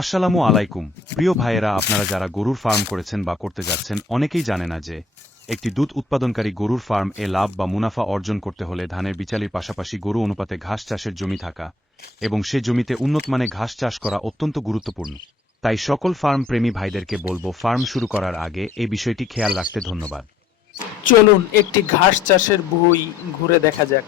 আসসালামু আলাইকুম প্রিয় ভাইয়েরা, আপনারা যারা গরুর ফার্ম করেছেন বা করতে যাচ্ছেন অনেকেই জানে না যে একটি দুধ উৎপাদনকারী গরুর ফার্ম এ লাভ বা মুনাফা অর্জন করতে হলে ধানের বিচালির পাশাপাশি গরু অনুপাতে ঘাস চাষের জমি থাকা এবং সে জমিতে উন্নতমানের ঘাস চাষ করা অত্যন্ত গুরুত্বপূর্ণ। তাই সকল ফার্ম প্রেমী ভাইদেরকে বলবো, ফার্ম শুরু করার আগে এই বিষয়টি খেয়াল রাখতে। ধন্যবাদ। চলুন একটি ঘাস চাষের ভুঁই ঘুরে দেখা যাক।